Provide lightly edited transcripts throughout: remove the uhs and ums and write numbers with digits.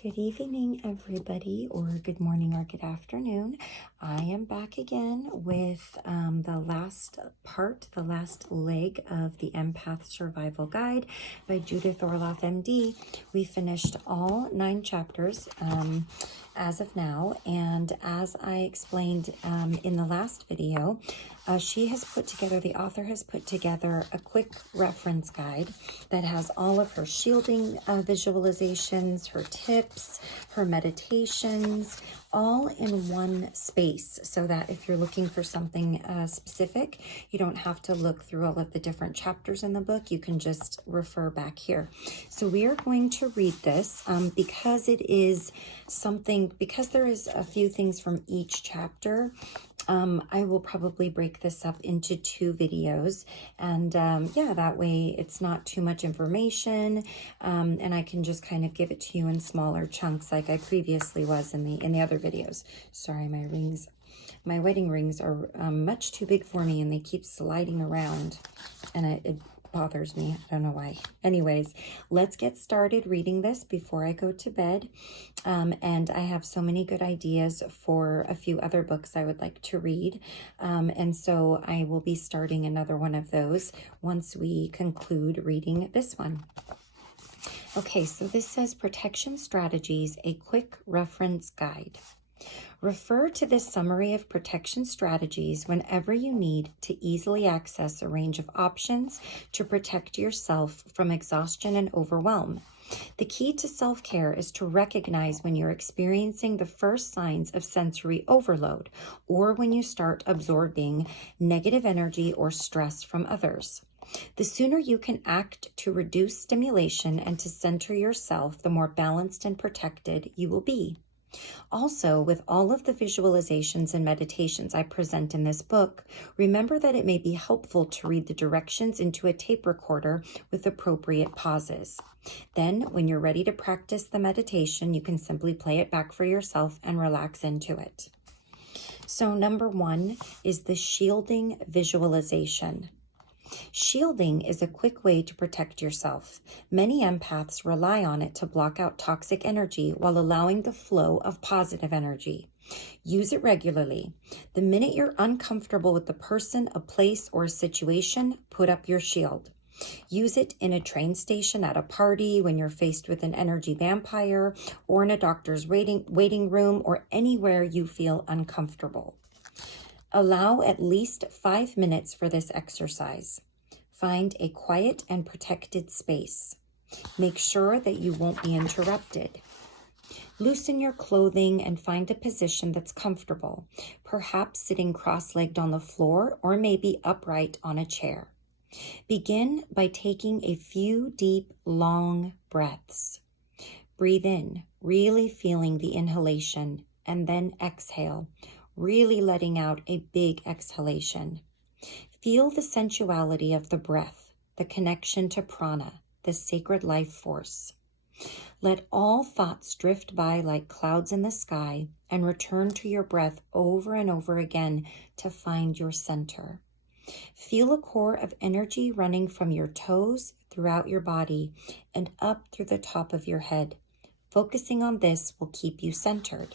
Good evening, everybody, or good morning or good afternoon. I am back again with the last part, the last leg of the Empath Survival Guide by Judith Orloff, MD. We finished all 9 chapters as of now, and as I explained in the last video, the author has put together a quick reference guide that has all of her shielding visualizations, her tips, her meditations, all in one space, so that if you're looking for something specific, you don't have to look through all of the different chapters in the book. You can just refer back here. So we are going to read this because there is a few things from each chapter. I will probably break this up into 2 videos, and that way it's not too much information, and I can just kind of give it to you in smaller chunks like I previously was in the other videos. Sorry, my wedding rings are much too big for me, and they keep sliding around, and it bothers me. I don't know why. Anyways, let's get started reading this before I go to bed. And I have so many good ideas for a few other books I would like to read. And so I will be starting another one of those once we conclude reading this one. Okay, so this says Protection Strategies, a quick reference guide. Refer to this summary of protection strategies whenever you need to easily access a range of options to protect yourself from exhaustion and overwhelm. The key to self-care is to recognize when you're experiencing the first signs of sensory overload, or when you start absorbing negative energy or stress from others. The sooner you can act to reduce stimulation and to center yourself, the more balanced and protected you will be. Also, with all of the visualizations and meditations I present in this book, remember that it may be helpful to read the directions into a tape recorder with appropriate pauses. Then, when you're ready to practice the meditation, you can simply play it back for yourself and relax into it. So, number 1 is the shielding visualization. Shielding is a quick way to protect yourself. Many empaths rely on it to block out toxic energy while allowing the flow of positive energy. Use it regularly. The minute you're uncomfortable with the person, a place, or a situation, put up your shield. Use it in a train station, at a party, when you're faced with an energy vampire, or in a doctor's waiting room, or anywhere you feel uncomfortable. Allow at least 5 minutes for this exercise. Find a quiet and protected space. Make sure that you won't be interrupted. Loosen your clothing and find a position that's comfortable, perhaps sitting cross-legged on the floor or maybe upright on a chair. Begin by taking a few deep, long breaths. Breathe in, really feeling the inhalation, and then exhale, really letting out a big exhalation. Feel the sensuality of the breath, the connection to prana, the sacred life force. Let all thoughts drift by like clouds in the sky and return to your breath over and over again to find your center. Feel a core of energy running from your toes throughout your body and up through the top of your head. Focusing on this will keep you centered.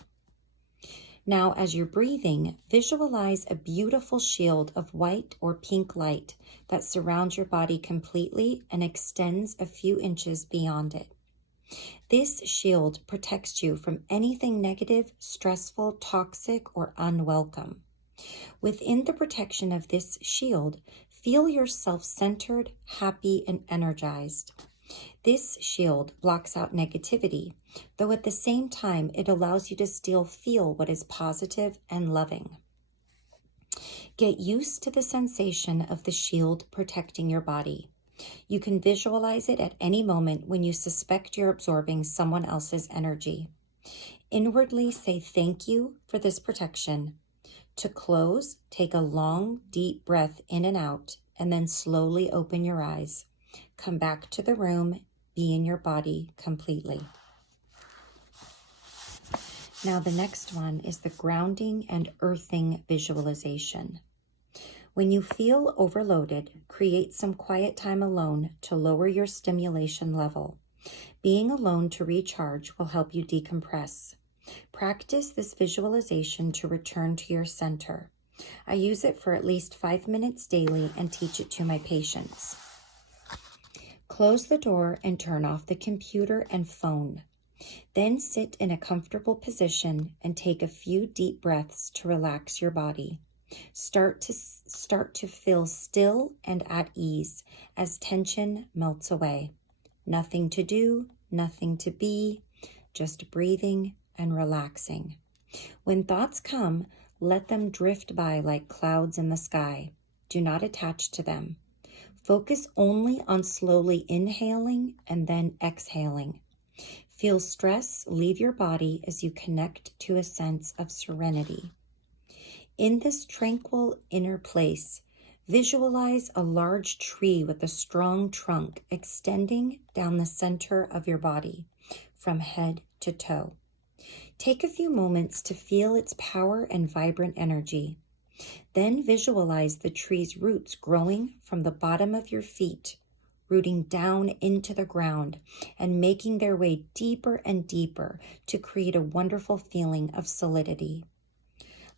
Now, as you're breathing, visualize a beautiful shield of white or pink light that surrounds your body completely and extends a few inches beyond it. This shield protects you from anything negative, stressful, toxic, or unwelcome. Within the protection of this shield, feel yourself centered, happy, and energized. This shield blocks out negativity, though at the same time it allows you to still feel what is positive and loving. Get used to the sensation of the shield protecting your body. You can visualize it at any moment when you suspect you're absorbing someone else's energy. Inwardly say thank you for this protection. To close, take a long, deep breath in and out, and then slowly open your eyes. Come back to the room, be in your body completely. Now the next one is the grounding and earthing visualization. When you feel overloaded, create some quiet time alone to lower your stimulation level. Being alone to recharge will help you decompress. Practice this visualization to return to your center. I use it for at least 5 minutes daily and teach it to my patients. Close the door and turn off the computer and phone. Then sit in a comfortable position and take a few deep breaths to relax your body. Start to feel still and at ease as tension melts away. Nothing to do, nothing to be, just breathing and relaxing. When thoughts come, let them drift by like clouds in the sky. Do not attach to them. Focus only on slowly inhaling and then exhaling. Feel stress leave your body as you connect to a sense of serenity. In this tranquil inner place, visualize a large tree with a strong trunk extending down the center of your body, from head to toe. Take a few moments to feel its power and vibrant energy. Then visualize the tree's roots growing from the bottom of your feet, rooting down into the ground and making their way deeper and deeper to create a wonderful feeling of solidity.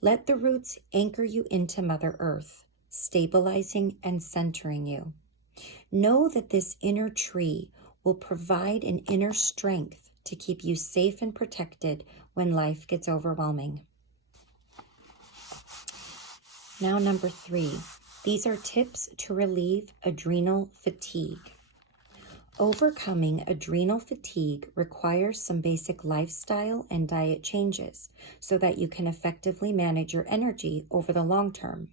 Let the roots anchor you into Mother Earth, stabilizing and centering you. Know that this inner tree will provide an inner strength to keep you safe and protected when life gets overwhelming. Now, number 3, these are tips to relieve adrenal fatigue. Overcoming adrenal fatigue requires some basic lifestyle and diet changes so that you can effectively manage your energy over the long term.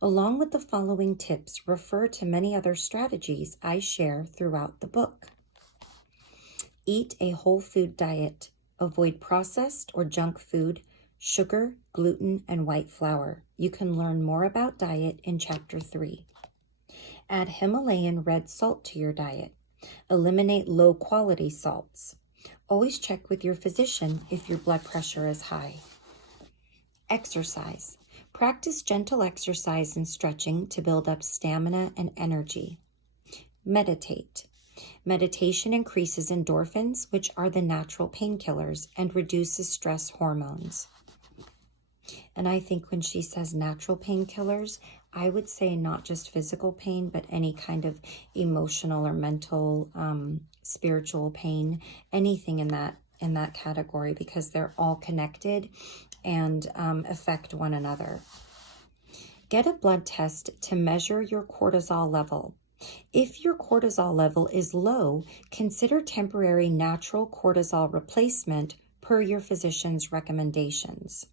Along with the following tips, refer to many other strategies I share throughout the book. Eat a whole food diet. Avoid processed or junk food, sugar, gluten, and white flour. You can learn more about diet in Chapter 3. Add Himalayan red salt to your diet. Eliminate low-quality salts. Always check with your physician if your blood pressure is high. Exercise. Practice gentle exercise and stretching to build up stamina and energy. Meditate. Meditation increases endorphins, which are the natural painkillers, and reduces stress hormones. And I think when she says natural painkillers, I would say not just physical pain, but any kind of emotional or mental, spiritual pain, anything in that category, because they're all connected and affect one another. Get a blood test to measure your cortisol level. If your cortisol level is low, consider temporary natural cortisol replacement per your physician's recommendations.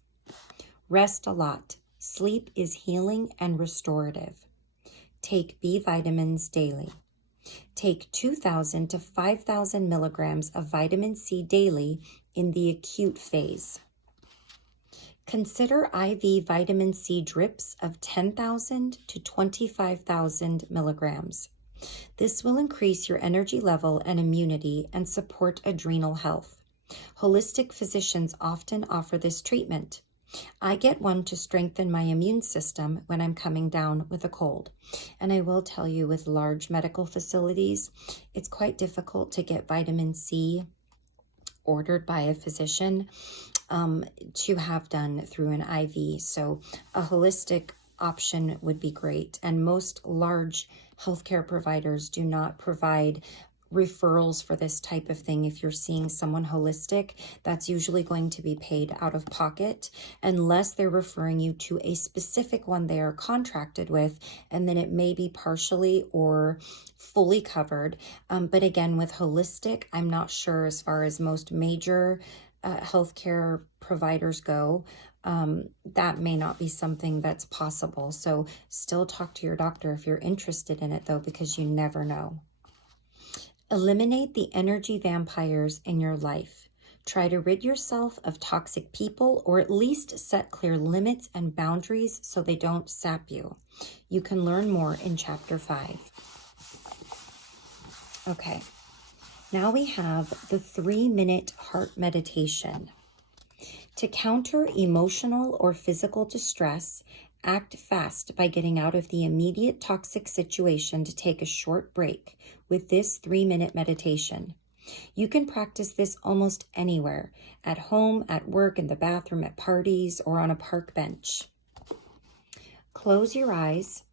Rest a lot. Sleep is healing and restorative. Take B vitamins daily. Take 2,000 to 5,000 milligrams of vitamin C daily in the acute phase. Consider IV vitamin C drips of 10,000 to 25,000 milligrams. This will increase your energy level and immunity and support adrenal health. Holistic physicians often offer this treatment. I get one to strengthen my immune system when I'm coming down with a cold. And I will tell you, with large medical facilities, it's quite difficult to get vitamin C ordered by a physician to have done through an IV. So a holistic option would be great. And most large healthcare providers do not provide referrals for this type of thing. If you're seeing someone holistic, that's usually going to be paid out of pocket unless they're referring you to a specific one they are contracted with, and then it may be partially or fully covered. But again, with holistic, I'm not sure as far as most major healthcare providers go. That may not be something that's possible. So still talk to your doctor if you're interested in it, though, because you never know. Eliminate the energy vampires in your life. Try to rid yourself of toxic people, or at least set clear limits and boundaries so they don't sap you. You can learn more in Chapter 5. Okay, now we have the 3-minute heart meditation. To counter emotional or physical distress, act fast by getting out of the immediate toxic situation to take a short break with this 3-minute meditation. You can practice this almost anywhere, at home, at work, in the bathroom, at parties, or on a park bench. Close your eyes,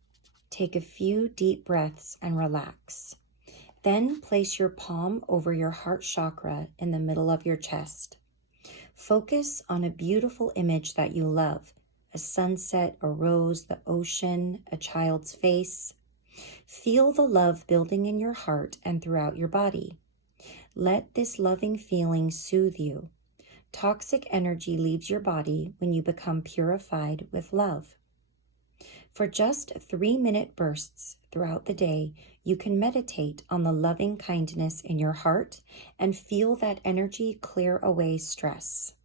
take a few deep breaths, and relax. Then place your palm over your heart chakra in the middle of your chest. Focus on a beautiful image that you love, a sunset, a rose, the ocean, a child's face. Feel the love building in your heart and throughout your body. Let this loving feeling soothe you. Toxic energy leaves your body when you become purified with love. For just 3-minute bursts throughout the day, you can meditate on the loving kindness in your heart and feel that energy clear away stress.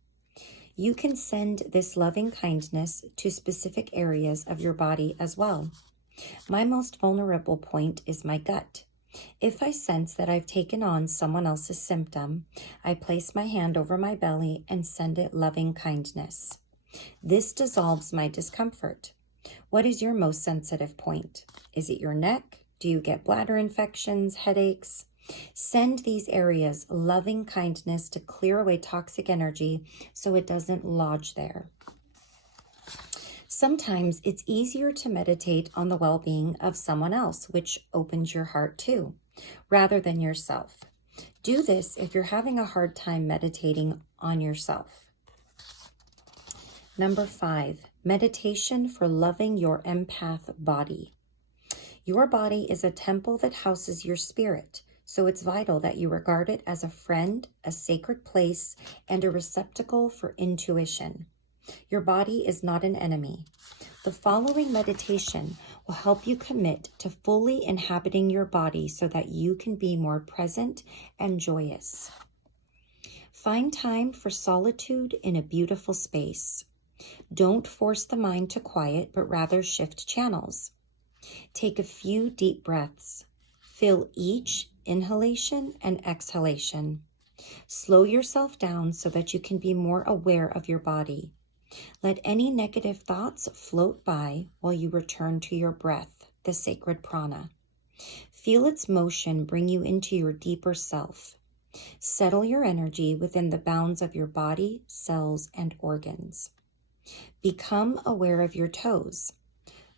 You can send this loving kindness to specific areas of your body as well. My most vulnerable point is my gut. If I sense that I've taken on someone else's symptom, I place my hand over my belly and send it loving kindness. This dissolves my discomfort. What is your most sensitive point? Is it your neck? Do you get bladder infections, headaches? Send these areas loving kindness to clear away toxic energy so it doesn't lodge there. Sometimes it's easier to meditate on the well-being of someone else, which opens your heart too, rather than yourself. Do this if you're having a hard time meditating on yourself. Number 5, meditation for loving your empath body. Your body is a temple that houses your spirit, so it's vital that you regard it as a friend, a sacred place, and a receptacle for intuition. Your body is not an enemy. The following meditation will help you commit to fully inhabiting your body so that you can be more present and joyous. Find time for solitude in a beautiful space. Don't force the mind to quiet, but rather shift channels. Take a few deep breaths. Feel each inhalation and exhalation. Slow yourself down so that you can be more aware of your body. Let any negative thoughts float by while you return to your breath, the sacred prana. Feel its motion bring you into your deeper self. Settle your energy within the bounds of your body, cells, and organs. Become aware of your toes.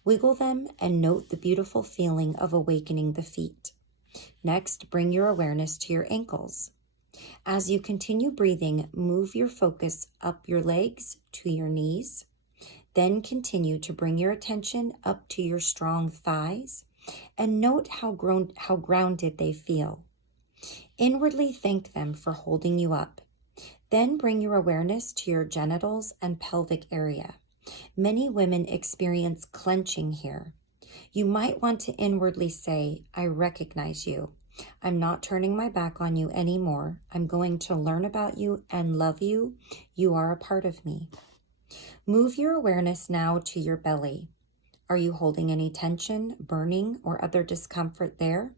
Wiggle them and note the beautiful feeling of awakening the feet. Next, bring your awareness to your ankles. As you continue breathing, move your focus up your legs to your knees. Then continue to bring your attention up to your strong thighs and note how grounded they feel. Inwardly thank them for holding you up. Then bring your awareness to your genitals and pelvic area. Many women experience clenching here. You might want to inwardly say, I recognize you. I'm not turning my back on you anymore. I'm going to learn about you and love you. You are a part of me. Move your awareness now to your belly. Are you holding any tension, burning, or other discomfort there?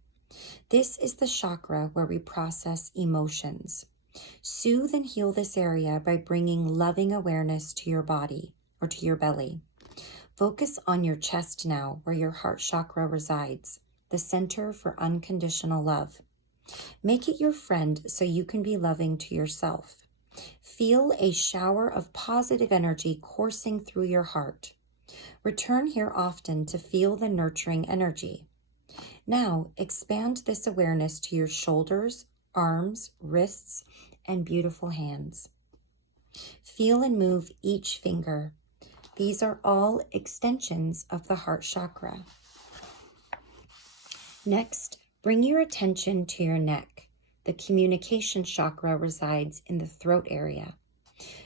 This is the chakra where we process emotions. Soothe and heal this area by bringing loving awareness to your body or to your belly. Focus on your chest now, where your heart chakra resides, the center for unconditional love. Make it your friend so you can be loving to yourself. Feel a shower of positive energy coursing through your heart. Return here often to feel the nurturing energy. Now, expand this awareness to your shoulders, arms, wrists, and beautiful hands. Feel and move each finger. These are all extensions of the heart chakra. Next, bring your attention to your neck. The communication chakra resides in the throat area.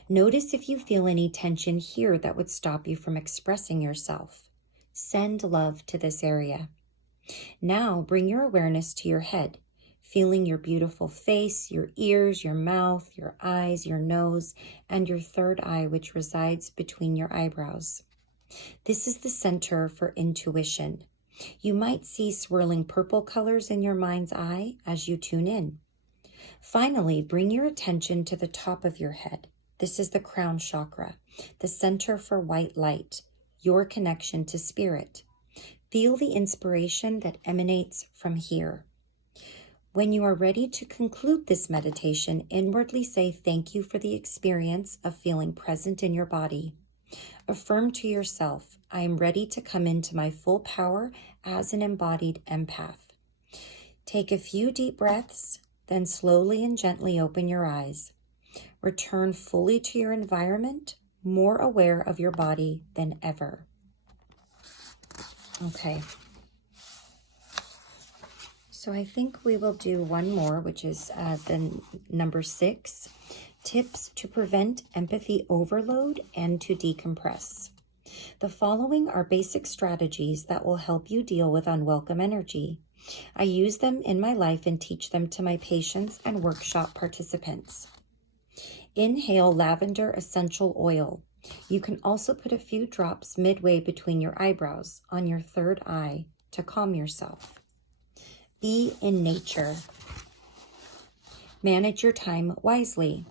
Notice if you feel any tension here that would stop you from expressing yourself. Send love to this area. Now, bring your awareness to your head, feeling your beautiful face, your ears, your mouth, your eyes, your nose, and your third eye, which resides between your eyebrows. This is the center for intuition. You might see swirling purple colors in your mind's eye as you tune in. Finally, bring your attention to the top of your head. This is the crown chakra, the center for white light, your connection to spirit. Feel the inspiration that emanates from here. When you are ready to conclude this meditation, inwardly say thank you for the experience of feeling present in your body. Affirm to yourself, I am ready to come into my full power as an embodied empath. Take a few deep breaths, then slowly and gently open your eyes. Return fully to your environment, more aware of your body than ever. Okay. So I think we will do one more, which is the number 6, tips to prevent empathy overload and to decompress. The following are basic strategies that will help you deal with unwelcome energy. I use them in my life and teach them to my patients and workshop participants. Inhale lavender essential oil. You can also put a few drops midway between your eyebrows on your third eye to calm yourself. Be in nature. Manage your time wisely.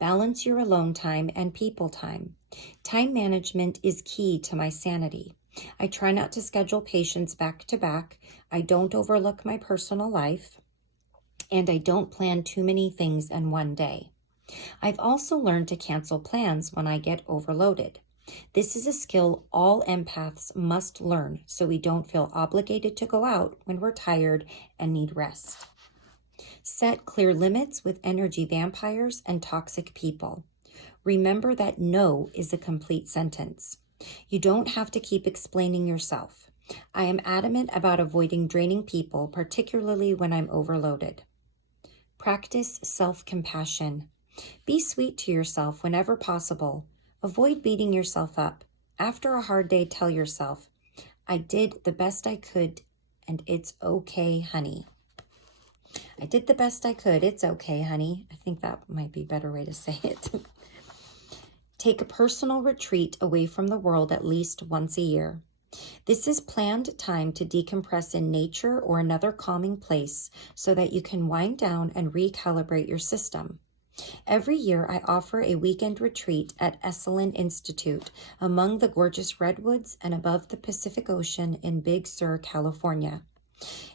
Balance your alone time and people time. Time management is key to my sanity. I try not to schedule patients back to back. I don't overlook my personal life. And I don't plan too many things in one day. I've also learned to cancel plans when I get overloaded. This is a skill all empaths must learn so we don't feel obligated to go out when we're tired and need rest. Set clear limits with energy vampires and toxic people. Remember that no is a complete sentence. You don't have to keep explaining yourself. I am adamant about avoiding draining people, particularly when I'm overloaded. Practice self-compassion. Be sweet to yourself whenever possible. Avoid beating yourself up. After a hard day, tell yourself, I did the best I could, and it's okay, honey. I did the best I could. It's okay, honey. I think that might be a better way to say it. Take a personal retreat away from the world at least once a year. This is planned time to decompress in nature or another calming place so that you can wind down and recalibrate your system. Every year, I offer a weekend retreat at Esalen Institute among the gorgeous redwoods and above the Pacific Ocean in Big Sur, California.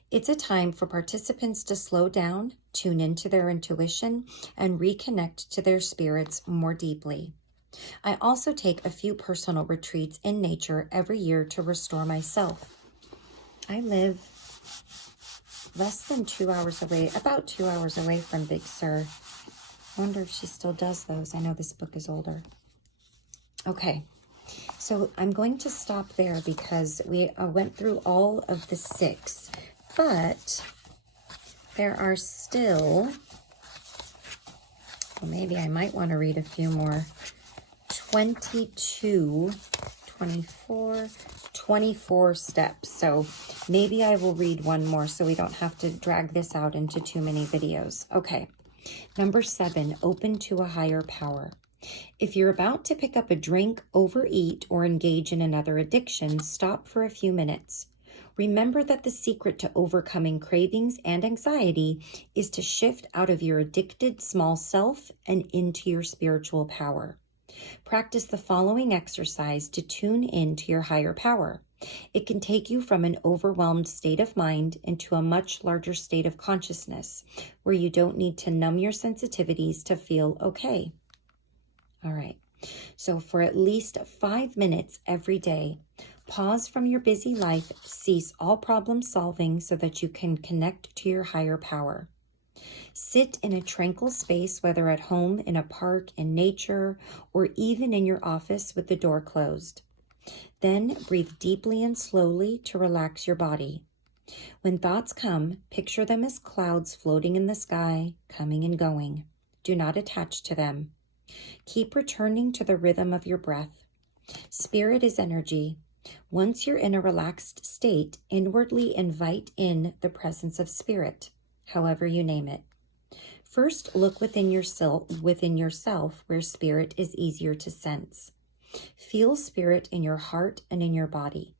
It's a time for participants to slow down, tune into their intuition, and reconnect to their spirits more deeply. I also take a few personal retreats in nature every year to restore myself. I live less than 2 hours away, about 2 hours away from Big Sur. I wonder if she still does those. I know this book is older. Okay, so I'm going to stop there because we went through all of the 6, but there are still, well, maybe I might want to read a few more. 24 steps. So maybe I will read one more so we don't have to drag this out into too many videos. Okay. Number 7, open to a higher power. If you're about to pick up a drink, overeat, or engage in another addiction, stop for a few minutes. Remember that the secret to overcoming cravings and anxiety is to shift out of your addicted small self and into your spiritual power. Practice the following exercise to tune into your higher power. It can take you from an overwhelmed state of mind into a much larger state of consciousness, where you don't need to numb your sensitivities to feel okay. All right, so for at least 5 minutes every day, pause from your busy life, cease all problem solving so that you can connect to your higher power. Sit in a tranquil space, whether at home, in a park, in nature, or even in your office with the door closed. Then breathe deeply and slowly to relax your body. When thoughts come, picture them as clouds floating in the sky, coming and going. Do not attach to them. Keep returning to the rhythm of your breath. Spirit is energy. Once you're in a relaxed state, inwardly invite in the presence of spirit, however you name it. First, look within yourself where spirit is easier to sense. Feel spirit in your heart and in your body.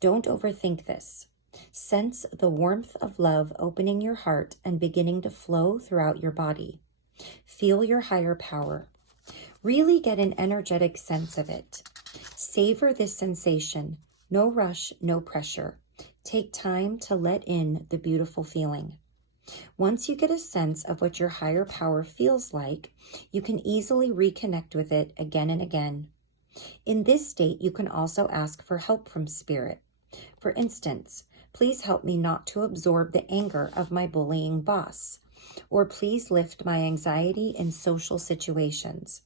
Don't overthink this. Sense the warmth of love opening your heart and beginning to flow throughout your body. Feel your higher power. Really get an energetic sense of it. Savor this sensation. No rush, no pressure. Take time to let in the beautiful feeling. Once you get a sense of what your higher power feels like, you can easily reconnect with it again and again. In this state, you can also ask for help from Spirit. For instance, please help me not to absorb the anger of my bullying boss, or please lift my anxiety in social situations.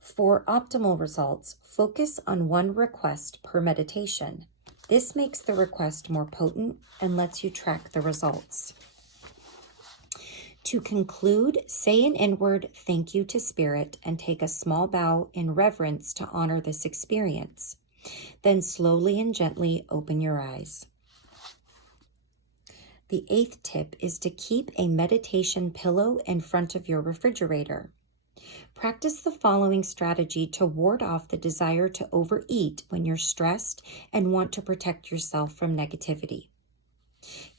For optimal results, focus on one request per meditation. This makes the request more potent and lets you track the results. To conclude, say an inward thank you to Spirit and take a small bow in reverence to honor this experience. Then slowly and gently open your eyes. The 8th tip is to keep a meditation pillow in front of your refrigerator. Practice the following strategy to ward off the desire to overeat when you're stressed and want to protect yourself from negativity.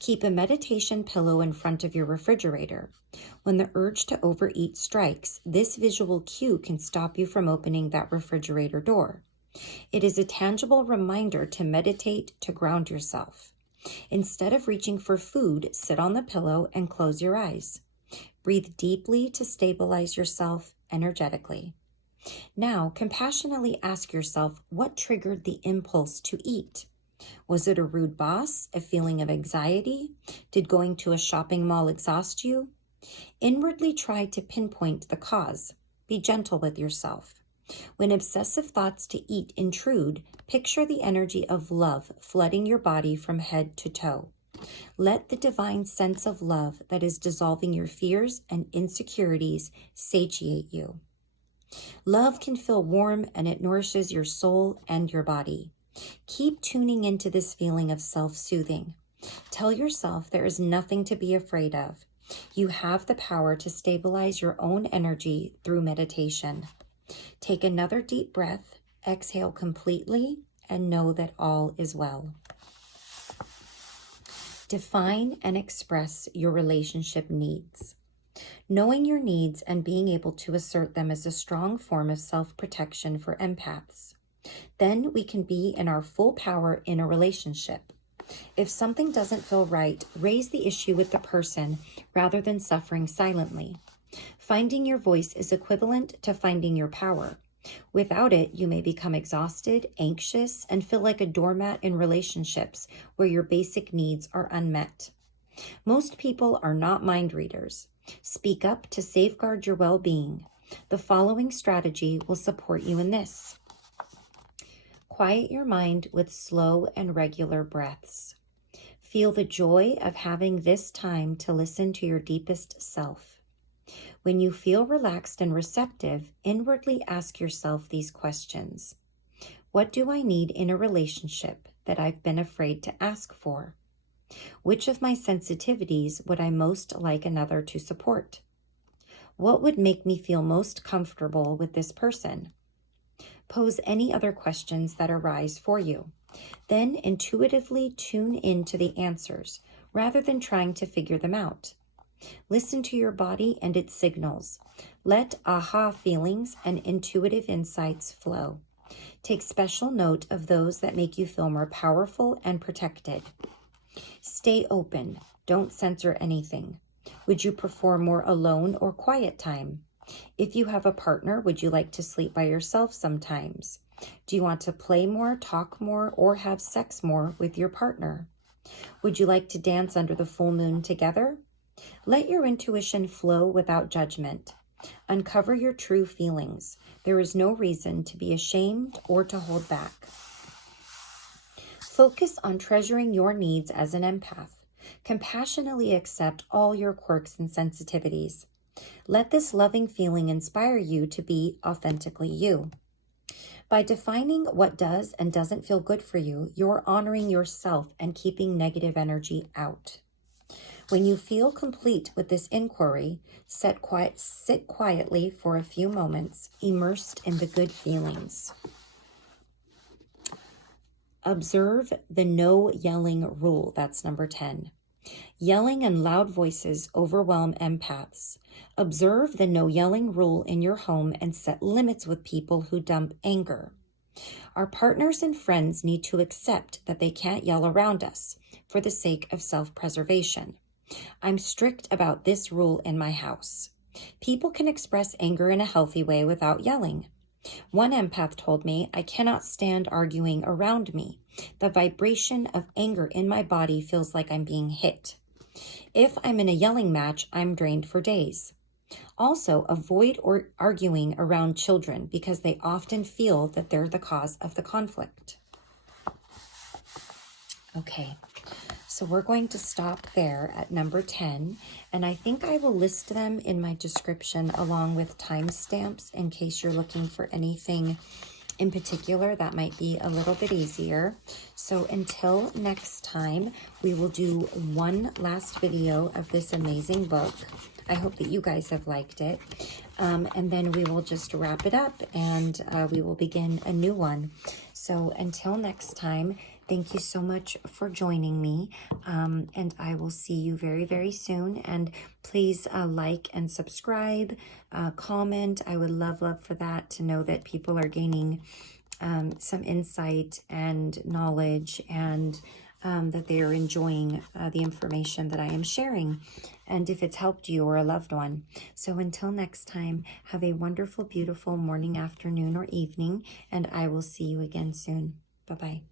Keep a meditation pillow in front of your refrigerator. When the urge to overeat strikes, this visual cue can stop you from opening that refrigerator door. It is a tangible reminder to meditate, to ground yourself. Instead of reaching for food, sit on the pillow and close your eyes. Breathe deeply to stabilize yourself energetically. Now, compassionately ask yourself what triggered the impulse to eat. Was it a rude boss, a feeling of anxiety? Did going to a shopping mall exhaust you? Inwardly try to pinpoint the cause. Be gentle with yourself. When obsessive thoughts to eat intrude, picture the energy of love flooding your body from head to toe. Let the divine sense of love that is dissolving your fears and insecurities satiate you. Love can feel warm and it nourishes your soul and your body. Keep tuning into this feeling of self-soothing. Tell yourself there is nothing to be afraid of. You have the power to stabilize your own energy through meditation. Take another deep breath, exhale completely, and know that all is well. Define and express your relationship needs. Knowing your needs and being able to assert them is a strong form of self-protection for empaths. Then we can be in our full power in a relationship. If something doesn't feel right, raise the issue with the person rather than suffering silently. Finding your voice is equivalent to finding your power. Without it, you may become exhausted, anxious, and feel like a doormat in relationships where your basic needs are unmet. Most people are not mind readers. Speak up to safeguard your well-being. The following strategy will support you in this. Quiet your mind with slow and regular breaths. Feel the joy of having this time to listen to your deepest self. When you feel relaxed and receptive, inwardly ask yourself these questions. What do I need in a relationship that I've been afraid to ask for? Which of my sensitivities would I most like another to support? What would make me feel most comfortable with this person? Pose any other questions that arise for you. Then intuitively tune into the answers rather than trying to figure them out. Listen to your body and its signals. Let aha feelings and intuitive insights flow. Take special note of those that make you feel more powerful and protected. Stay open. Don't censor anything. Would you prefer more alone or quiet time? If you have a partner, would you like to sleep by yourself sometimes? Do you want to play more, talk more, or have sex more with your partner? Would you like to dance under the full moon together? Let your intuition flow without judgment. Uncover your true feelings. There is no reason to be ashamed or to hold back. Focus on treasuring your needs as an empath. Compassionately accept all your quirks and sensitivities. Let this loving feeling inspire you to be authentically you. By defining what does and doesn't feel good for you, you're honoring yourself and keeping negative energy out. When you feel complete with this inquiry, sit quietly for a few moments, immersed in the good feelings. Observe the no yelling rule. That's number 10. Yelling and loud voices overwhelm empaths. Observe the no yelling rule in your home and set limits with people who dump anger. Our partners and friends need to accept that they can't yell around us for the sake of self-preservation. I'm strict about this rule in my house. People can express anger in a healthy way without yelling. One empath told me, I cannot stand arguing around me. The vibration of anger in my body feels like I'm being hit. If I'm in a yelling match, I'm drained for days. Also, avoid arguing around children because they often feel that they're the cause of the conflict. Okay, so we're going to stop there at number 10, and I think I will list them in my description along with timestamps in case you're looking for anything in particular that might be a little bit easier. So until next time, we will do one last video of this amazing book. I hope that you guys have liked it. And then we will just wrap it up and we will begin a new one. So until next time, thank you so much for joining me. And I will see you very, very soon. And please like and subscribe, comment. I would love for that, to know that people are gaining some insight and knowledge, and that they are enjoying the information that I am sharing, and if it's helped you or a loved one. So until next time, have a wonderful, beautiful morning, afternoon, or evening, and I will see you again soon. Bye-bye.